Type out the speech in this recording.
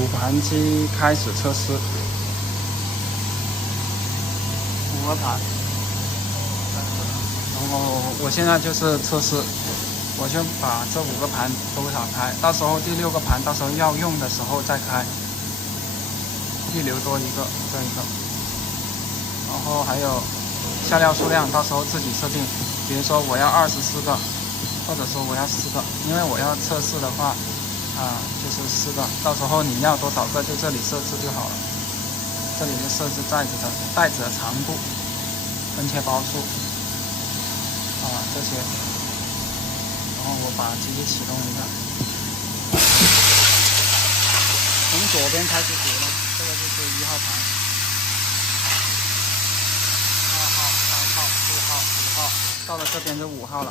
五盘机开始测试，5个盘，然后我现在就是测试，我就把这5个盘都打开，到时候第6个盘到时候要用的时候再开，预留多一个这一个，然后还有下料数量，到时候自己设定，比如说我要24个，或者说我要4个，因为我要测试的话。就是4个，到时候你要多少个就这里设置就好了。这里就设置袋子的长度、分切包数这些。然后我把机器启动一下，从左边开始数呢，这个就是1号盘，2号、3号、4号、5号，到了这边就5号了。